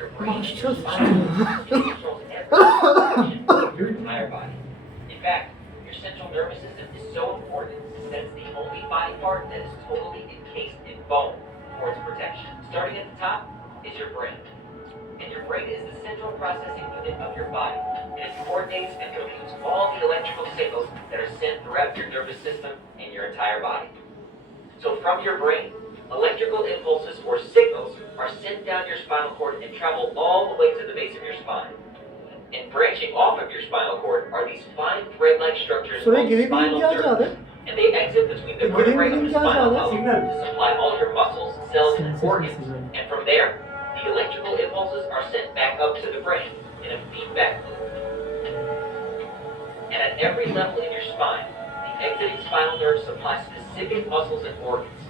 your brain and your Master spine. It controls every function of your entire body. In fact, your central nervous system is so important that it's the only body part that is totally encased in bone for its protection. Starting at the top is your brain. And your brain is the central processing unit of your body. And it coordinates and computes all the electrical signals that are sent throughout your nervous system and your entire body. So from your brain, electrical impulses or signals are sent down your spinal cord and travel all the way to the base of your spine. And branching off of your spinal cord are these fine thread-like structures So ये called गिरी spinal क्या चाहते nerves. And they exit between the Giri vertebrae of the क्या spinal चाहते column to supply all your muscles, cells, and organs. And from there, the electrical impulses are sent back up to the brain in a feedback loop. And at every level in your spine, the exiting spinal nerves supply specific muscles and organs.